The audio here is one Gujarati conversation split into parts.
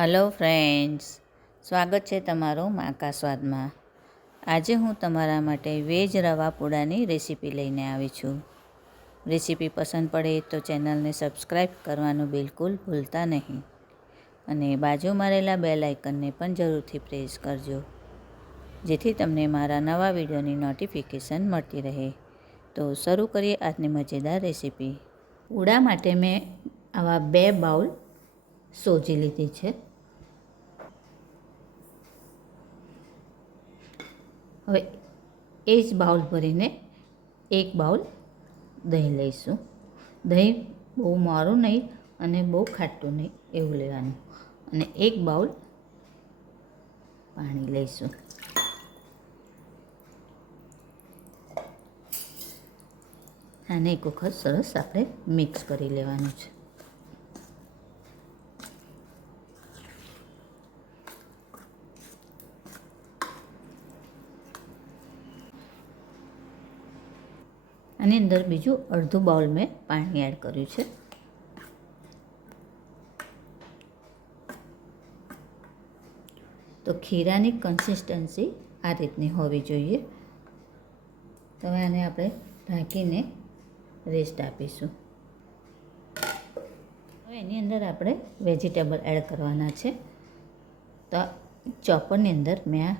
હલો ફ્રેન્ડ્સ, સ્વાગત છે તમારું માકા સ્વાદમાં. આજે હું તમારા માટે વેજ રવા પૂડાની રેસીપી લઈને આવી છું. રેસીપી પસંદ પડે તો ચેનલને સબસ્ક્રાઈબ કરવાનું બિલકુલ ભૂલતા નહીં અને બાજુમાં રહેલા બેલ આઇકનને પણ જરૂરથી પ્રેસ કરજો, જેથી તમને મારા નવા વિડીયોની નોટિફિકેશન મળતી રહે. તો શરૂ કરીએ આજની મજેદાર રેસીપી. પૂડા માટે મેં આવા 2 બાઉલ સોજી લીધી છે. હવે એ જ બાઉલ ભરીને 1 બાઉલ દહીં લઈશું. દહીં બહુ મોરું નહીં અને બહુ ખાટું નહીં એવું લેવાનું. અને 1 બાઉલ પાણી લઈશું. આને એક વખત સરસ આપણે મિક્સ કરી લેવાનું છે. આની અંદર બીજું અડધું બાઉલ મેં પાણી એડ કર્યું છે. તો ખીરાની કન્સિસ્ટન્સી આ રીતની હોવી જોઈએ. તો હવે આને આપણે ઢાંકીને રેસ્ટ આપીશું. હવે એની અંદર આપણે વેજીટેબલ એડ કરવાના છે. તો ચોપરની અંદર મેં આ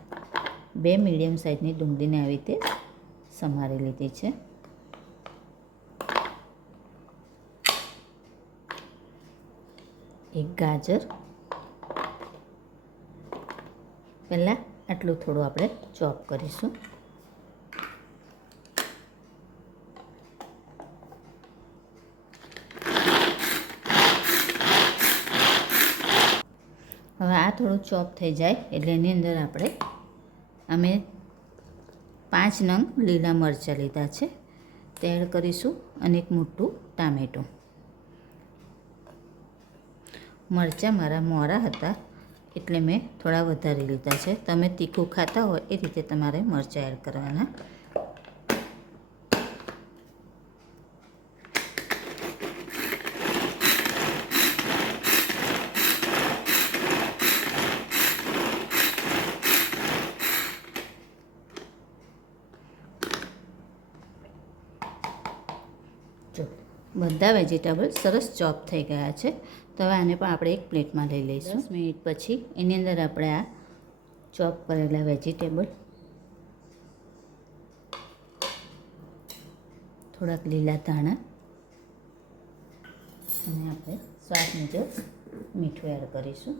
2 મીડિયમ સાઇઝની ડુંગળીને આવી રીતે સમારી લીધી છે. એક ગાજર, પહેલાં આટલું થોડું આપણે ચોપ કરીશું. હવે આ થોડું ચોપ થઈ જાય એટલે એની અંદર અમે 5 નંગ લીલા મરચાં લીધા છે તે એડ કરીશું અને એક મોટું ટામેટું. મરચાં મારા મોરા હતા એટલે મેં થોડા વધારે લીધા છે. તમે તીખું ખાતા હોય એ રીતે તમારે મરચાં એડ કરવાના. જો બધા વેજીટેબલ સરસ ચોપ થઈ ગયા છે. તો હવે આને પણ આપણે એક પ્લેટમાં લઈ લઈશું. 10 મિનિટ પછી એની અંદર આપણે આ ચોપ કરેલા વેજીટેબલ, થોડાક લીલા ધાણા અને આપણે સ્વાદ મુજબ મીઠું એડ કરીશું.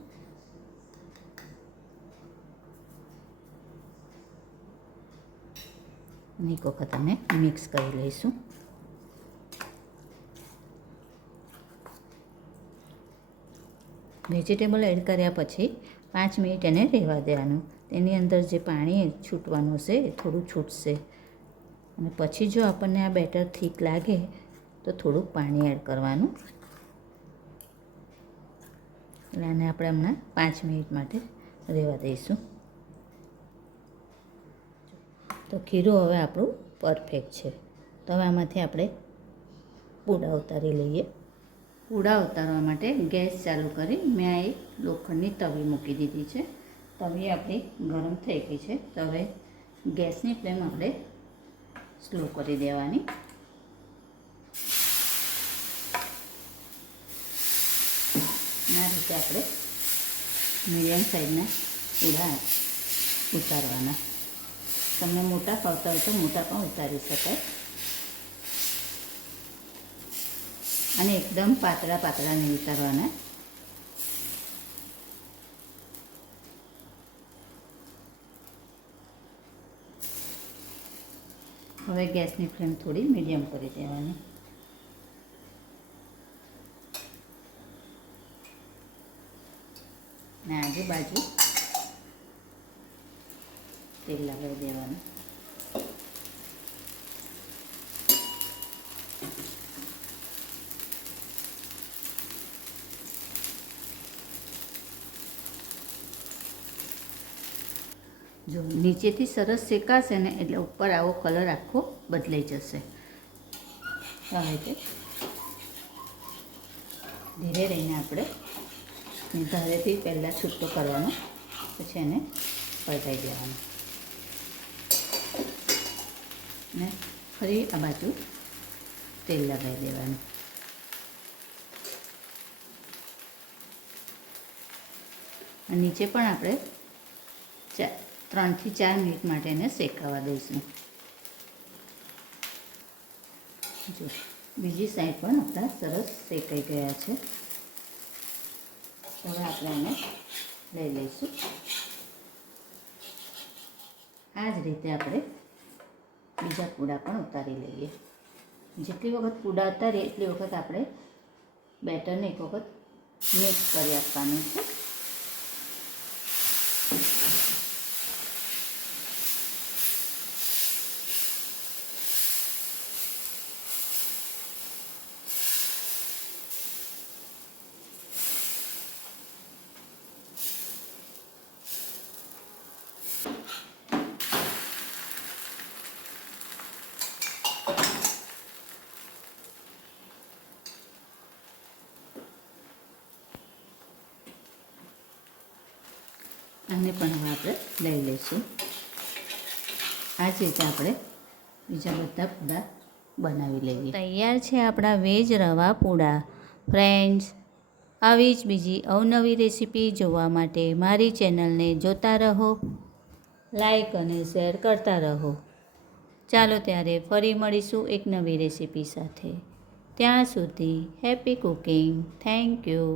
અને એક વખત આને મિક્સ કરી લઈશું. વેજીટેબલ એડ કર્યા પછી 5 મિનિટ એને રહેવા દેવાનું. તેની અંદર જે પાણી છૂટવાનું છે એ થોડું છૂટશે. અને પછી જો આપણને આ બેટર થીક લાગે તો થોડુંક પાણી એડ કરવાનું. એટલે આને આપણે હમણાં 5 મિનિટ માટે રહેવા દઈશું. તો ખીરું હવે આપણું પરફેક્ટ છે. તો હવે આમાંથી આપણે પૂડા ઉતારી લઈએ. પૂડા ઉતારવા માટે ગેસ ચાલુ કરી મેં આ એક લોખંડની તવી મૂકી દીધી છે. તવી આપણી ગરમ થઈ ગઈ છે. તો હવે ગેસની ફ્લેમ આપણે સ્લો કરી દેવાની. આ રીતે આપણે મીડિયમ સાઇઝના પૂડા ઉતારવાના. તમને મોટા ફાવતા હોય તો મોટા પણ ઉતારી શકાય. અને એકદમ પાતળા નહીં ઉતારવાના. હવે ગેસની ફ્લેમ થોડી મીડિયમ કરી દેવાની. ને આજુબાજુ તેલ લગાવી દેવાનું. જો નીચેથી સરસ શેકાશે ને એટલે ઉપર આવો કલર આખો બદલાઈ જશે. હવે તે ધીરે રહીને આપણે અને ધારેથી પહેલાં છૂટો કરવાનો, પછી એને પલટાઈ દેવાનો ને ફરી આ બાજુ તેલ લગાવી દેવાનું. અને નીચે પણ આપણે 3 થી 4 મિનિટ માટે એને શેકાવા દઈશું. જો બીજી સાઈડ પણ આપણા સરસ શેકાઈ ગયા છે. હવે આપણે એને લઈ લઈશું. આ જ રીતે આપણે બીજા પૂડા પણ ઉતારી લઈએ. જેટલી વખત પૂડા ઉતારીએ એટલી વખત આપણે બેટરને એક વખત મિક્સ કરી આપવાનું છે. આને પણ હવે આપણે લઈ લઈશું. આ જ રીતે આપણે બીજા બધા પૂડા બનાવી લઈએ. તૈયાર છે આપણા વેજ રવા પૂડા. ફ્રેન્ડ્સ, આવી જ બીજી અવનવી રેસીપી જોવા માટે મારી ચેનલને જોતા રહો, લાઈક અને શેર કરતા રહો. ચાલો ત્યારે ફરી મળીશું એક નવી રેસીપી સાથે. ત્યાં સુધી હેપી કુકિંગ. Thank you.